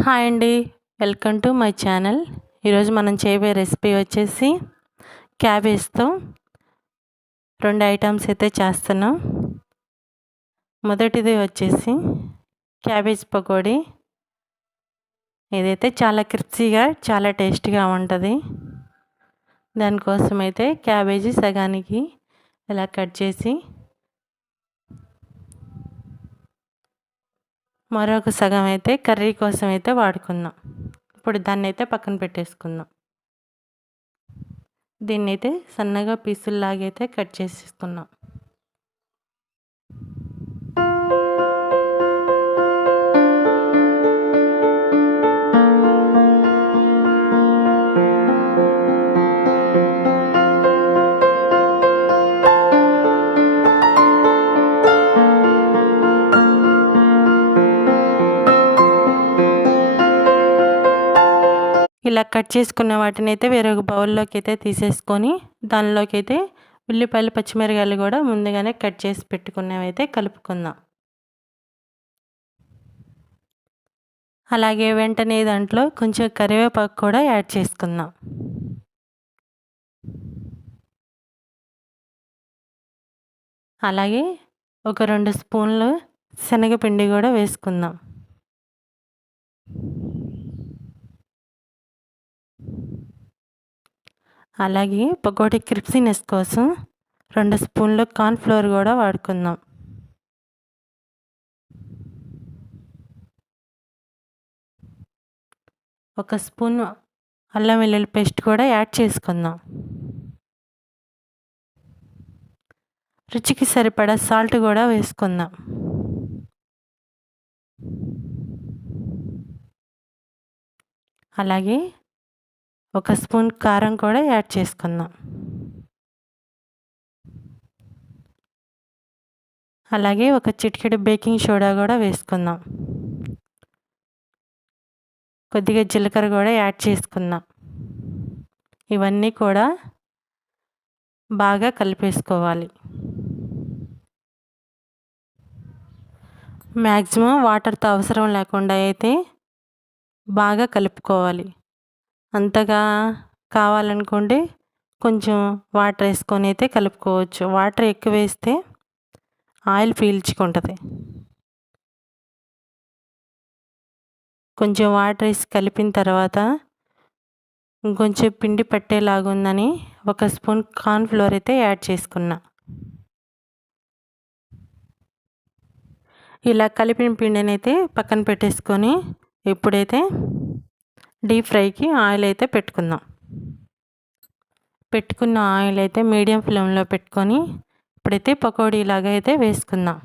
Hi అండి. Welcome to my channel. ఈరోజు మనం చేయబోయే రెసిపీ వచ్చేసి క్యాబేజ్తో రెండు ఐటమ్స్ అయితే చేస్తున్నాం. మొదటిది వచ్చేసి క్యాబేజ్ పకోడీ. ఇదైతే చాలా క్రిప్సీగా చాలా టేస్టీగా ఉంటుంది. దానికోసం అయితే క్యాబేజీ సగానికి ఇలా కట్ చేసి మరొక సగం అయితే కర్రీ కోసం అయితే వాడుకుందాం. ఇప్పుడు దాన్ని అయితే పక్కన పెట్టేసుకుందాం. దీన్ని అయితే సన్నగా పీసుల్లాగైతే కట్ చేసేసుకున్నాం ఇలా కట్ చేసుకున్న వాటిని అయితే వేరొక బౌల్లోకి అయితే తీసేసుకొని దానిలోకి అయితే ఉల్లిపాయలు పచ్చిమిరకాయలు కూడా ముందుగానే కట్ చేసి పెట్టుకున్నవైతే అయితే కలుపుకుందాం. అలాగే వెంటనే దాంట్లో కొంచెం కరివేపాకు కూడా యాడ్ చేసుకుందాం. అలాగే ఒక రెండు స్పూన్లు శనగపిండి కూడా వేసుకుందాం. అలాగే పకోడీ క్రిప్సీనెస్ కోసం రెండు స్పూన్లు కార్న్ఫ్లోర్ కూడా వాడుకుందాం. ఒక స్పూన్ అల్లం వెల్లుల్లి పేస్ట్ కూడా యాడ్ చేసుకుందాం. రుచికి సరిపడా సాల్ట్ కూడా వేసుకుందాం. అలాగే ఒక స్పూన్ కారం కూడా యాడ్ చేసుకుందాం. అలాగే ఒక చిటికెడు బేకింగ్ సోడా కూడా వేసుకుందాం. కొద్దిగా జీలకర్ర కూడా యాడ్ చేసుకుందాం. ఇవన్నీ కూడా బాగా కలిపేసుకోవాలి. మ్యాక్సిమం వాటర్తో అవసరం లేకుండా అయితే బాగా కలుపుకోవాలి. అంతగా కావాలనుకోండి కొంచెం వాటర్ వేసుకొని అయితే కలుపుకోవచ్చు. వాటర్ ఎక్కువ వేస్తే ఆయిల్ పీల్చుకుంటుంది. కొంచెం వాటర్ వేసి కలిపిన తర్వాత ఇంకొంచెం పిండి పట్టేలాగుందని ఒక స్పూన్ కార్న్ఫ్లోర్ అయితే యాడ్ చేసుకున్నా. ఇలా కలిపిన పిండిని అయితే పక్కన పెట్టేసుకొని ఇప్పుడైతే డీప్ ఫ్రైకి ఆయిల్ అయితే పెట్టుకుందాం. పెట్టుకున్న ఆయిల్ అయితే మీడియం ఫ్లేమ్లో పెట్టుకొని ఇప్పుడైతే పకోడీ లాగా అయితే వేసుకుందాం.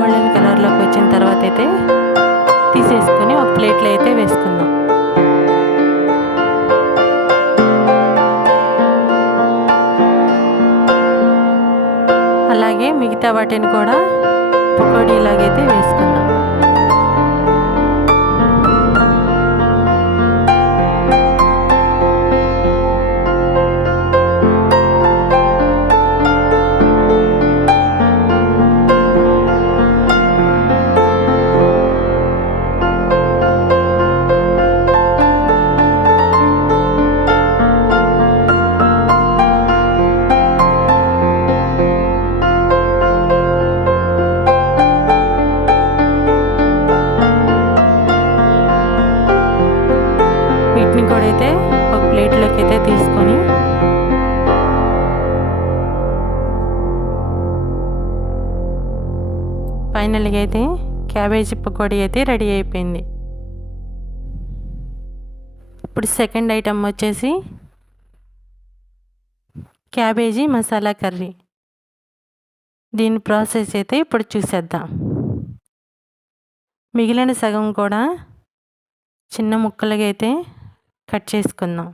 గోల్డెన్ కలర్లోకి వచ్చిన తర్వాత అయితే తీసేసుకొని ఒక ప్లేట్లో అయితే వేసుకుందాం. అలాగే మిగతా వాటిని కూడా పకోడీలాగైతే వేసుకుందాం. అయితే ఒక ప్లేట్లోకి అయితే తీసుకొని ఫైనల్గా అయితే క్యాబేజీ పకోడీ అయితే రెడీ అయిపోయింది. ఇప్పుడు సెకండ్ ఐటమ్ వచ్చేసి క్యాబేజీ మసాలా కర్రీ. దీని ప్రాసెస్ అయితే ఇప్పుడు చూసేద్దాం. మిగిలిన సగం కూడా చిన్న ముక్కలుగా అయితే కట్ చేసుకుందాం.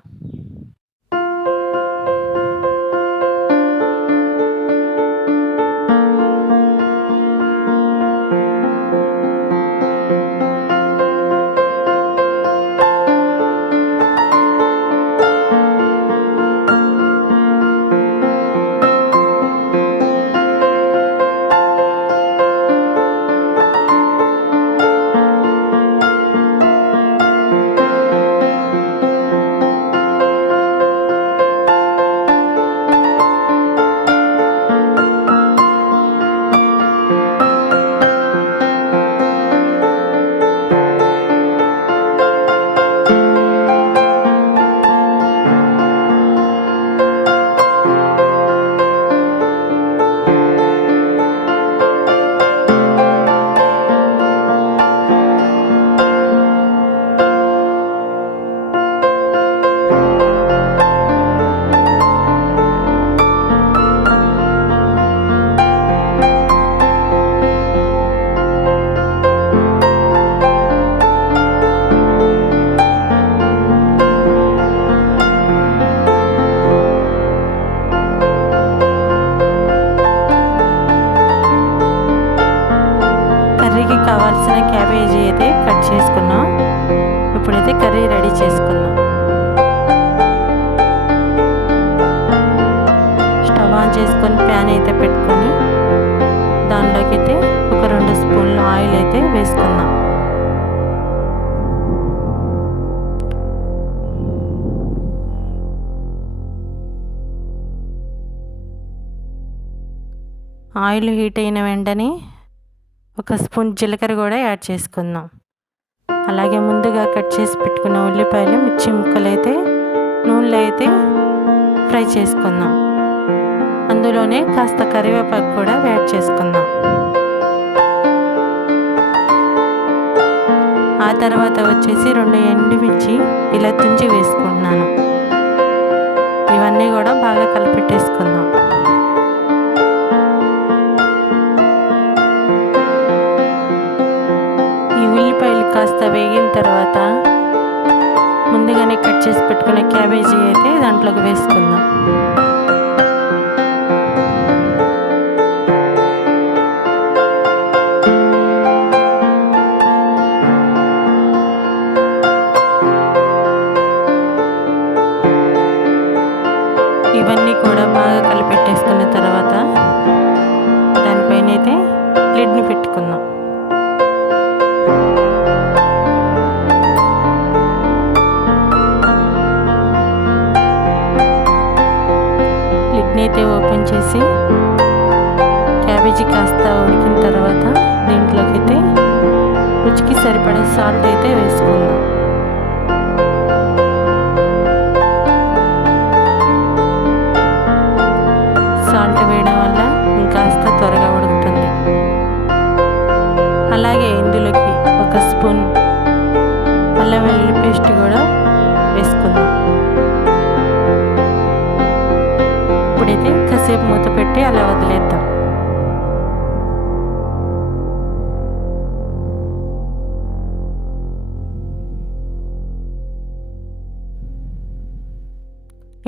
ఆయిల్ అయితే వేసుకుందాం. ఆయిల్ హీట్ అయిన వెంటనే ఒక స్పూన్ జీలకర్ర కూడా యాడ్ చేసుకుందాం. అలాగే ముందుగా కట్ చేసి పెట్టుకున్న ఉల్లిపాయలు మిర్చి ముక్కలు అయితే నూనెలో అయితే ఫ్రై చేసుకుందాం. అందులోనే కాస్త కరివేపాకు కూడా యాడ్ చేసుకుందాం. ఆ తర్వాత వచ్చేసి రెండు ఎండుమిర్చి ఇలా తుంచి వేసుకుంటున్నాను. ఇవన్నీ కూడా బాగా కలిపెట్టేసుకుందాం. ఈ ఉల్లిపాయలు కాస్త వేగిన తర్వాత ముందుగానే కట్ చేసి పెట్టుకునే క్యాబేజీ అయితే దాంట్లోకి వేసుకుందాం. సాల్ట్ అయితే వేసుకుందాం.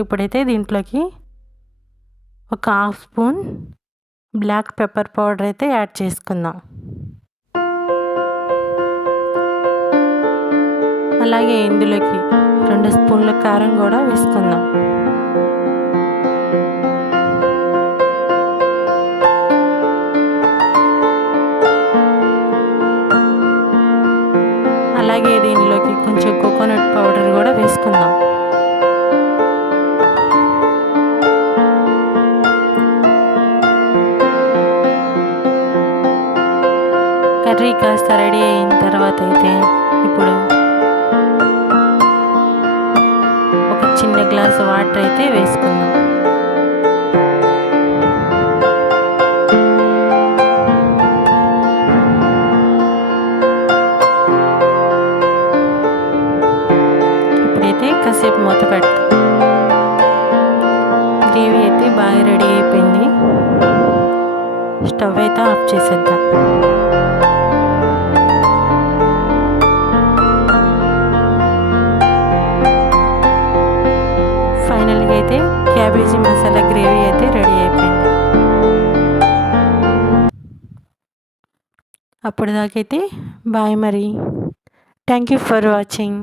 ఇప్పుడైతే దీంట్లోకి ఒక half spoon black pepper powder అయితే యాడ్ చేసుకుందాం. అలాగే ఇందులోకి రెండు స్పూన్ల కారం కూడా వేసుకుందాం. అలాగే దీనిలోకి కొంచెం కోకోనట్ పౌడర్ కూడా వేసుకుందాం. వాటర్ అయితే వేసుకుందాం. క్యాబేజీ మసాలా గ్రేవీ అయితే రెడీ అయిపోయింది. అప్పటిదాకైతే దాకైతే బాయ్ మరి. Thank you for watching